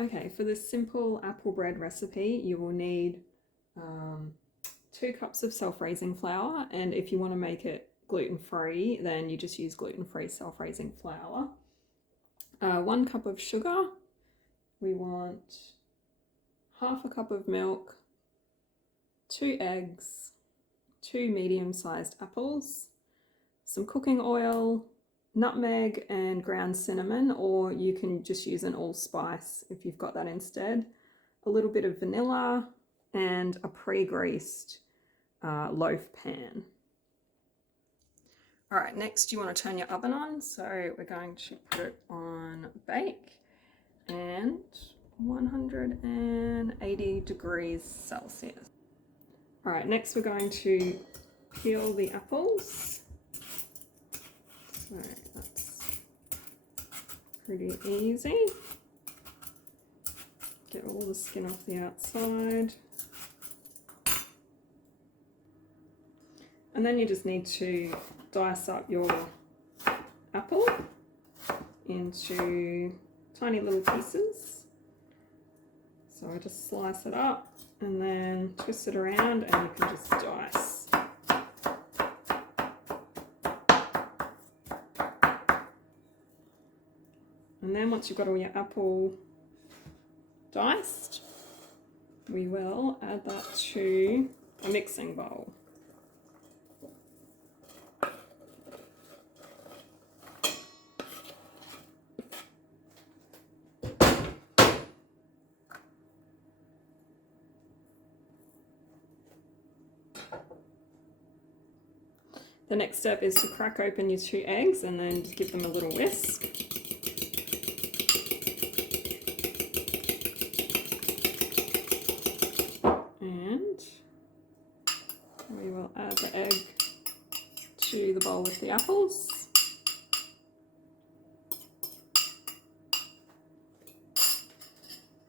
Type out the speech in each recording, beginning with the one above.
Okay, for this simple apple bread recipe, you will need 2 cups of self-raising flour, and if you want to make it gluten-free, then you just use gluten-free self-raising flour. 1 cup of sugar. We want half a cup of milk, 2 eggs, 2 medium-sized apples, some cooking oil, nutmeg and ground cinnamon, or you can just use an allspice if you've got that instead, a little bit of vanilla, and a pre-greased loaf pan. All right, next you want to turn your oven on, so we're going to put it on bake and 180 degrees Celsius. All right, next we're going to peel the apples. So that's pretty easy. Get all the skin off the outside. And then you just need to dice up your apple into tiny little pieces. So I just slice it up and then twist it around, and you can just dice. And then once you've got all your apple diced, we will add that to a mixing bowl. The next step is to crack open your 2 eggs and then just give them a little whisk. And we will add the egg to the bowl with the apples.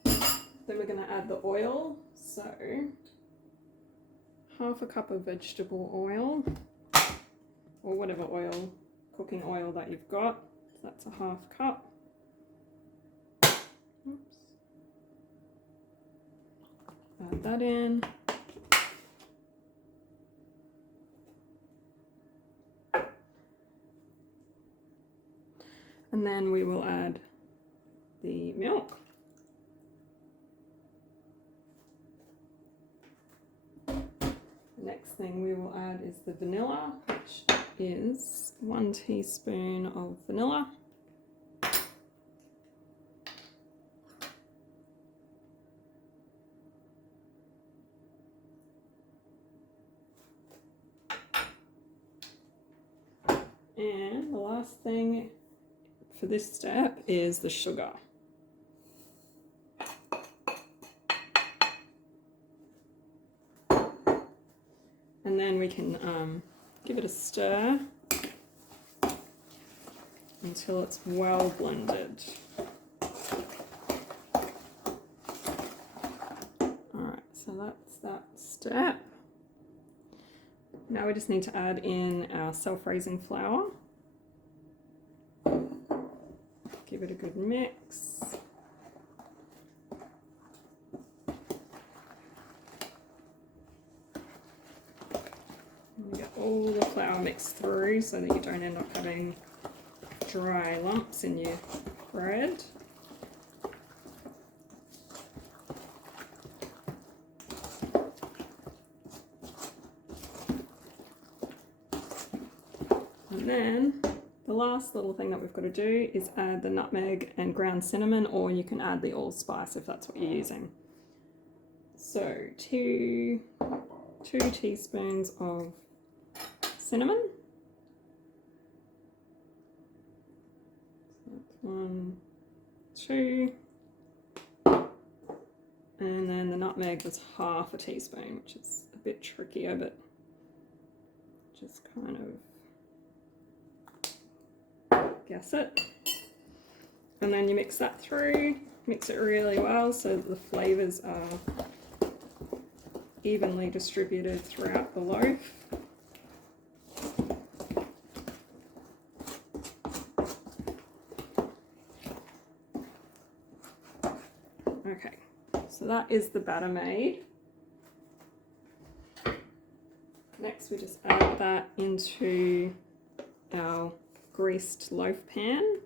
Then we're going to add the oil. So half a cup of vegetable oil, or whatever oil, cooking oil that you've got. So that's a half cup. Oops. Add that in. And then we will add the milk. The next thing we will add is the vanilla, which is 1 teaspoon of vanilla. And the last thing for this step is the sugar. And then we can give it a stir until it's well blended. Alright, so that's that step. Now we just need to add in our self-raising flour. Give it a good mix. And get all the flour mixed through so that you don't end up having dry lumps in your bread. And then the last little thing that we've got to do is add the nutmeg and ground cinnamon, or you can add the allspice if that's what you're using. So two teaspoons of cinnamon. So that's 1, 2. And then the nutmeg was half a teaspoon, which is a bit trickier, but just kind of guess it. And then you mix that through, mix it really well so that the flavors are evenly distributed throughout the loaf. Okay, so that is the batter made. Next we just add that into our greased loaf pan.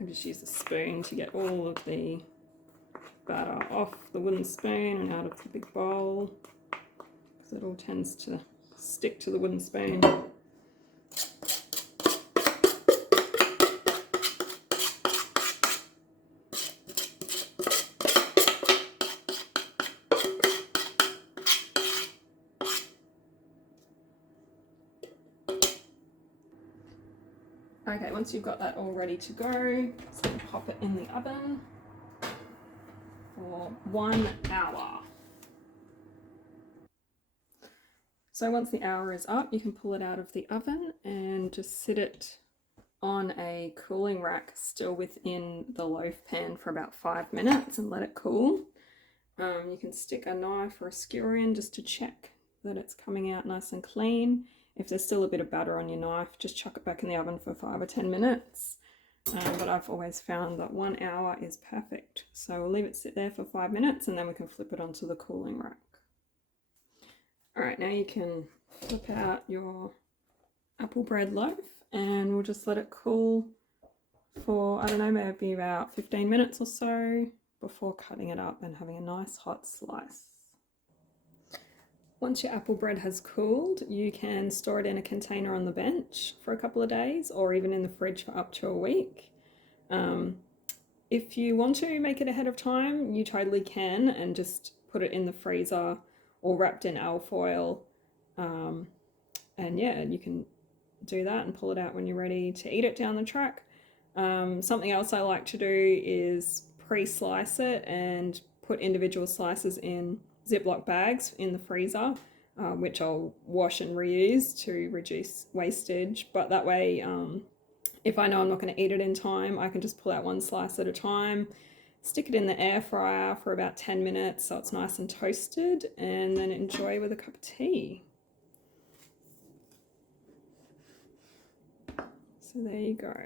I just use a spoon to get all of the batter off the wooden spoon and out of the big bowl, because it all tends to stick to the wooden spoon. Okay, once you've got that all ready to go, just going to pop it in the oven for 1 hour. So once the hour is up, you can pull it out of the oven and just sit it on a cooling rack still within the loaf pan for about 5 minutes and let it cool. You can stick a knife or a skewer in just to check that it's coming out nice and clean. If there's still a bit of batter on your knife, just chuck it back in the oven for 5 or 10 minutes. But I've always found that 1 hour is perfect. So we'll leave it sit there for 5 minutes and then we can flip it onto the cooling rack. Alright, now you can flip out your apple bread loaf and we'll just let it cool for, I don't know, maybe about 15 minutes or so before cutting it up and having a nice hot slice. Once your apple bread has cooled, you can store it in a container on the bench for a couple of days or even in the fridge for up to a week. If you want to make it ahead of time, you totally can and just put it in the freezer or wrapped in alfoil. And yeah, you can do that and pull it out when you're ready to eat it down the track. Something else I like to do is pre-slice it and put individual slices in Ziploc bags in the freezer, which I'll wash and reuse to reduce wastage. But that way, if I know I'm not going to eat it in time, I can just pull out one slice at a time, stick it in the air fryer for about 10 minutes so it's nice and toasted, and then enjoy with a cup of tea. So there you go.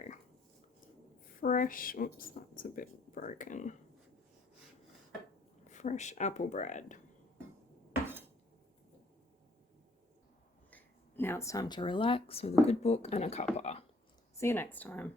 Fresh, oops, that's a bit broken. Fresh apple bread. Now it's time to relax with a good book and a cuppa. See you next time.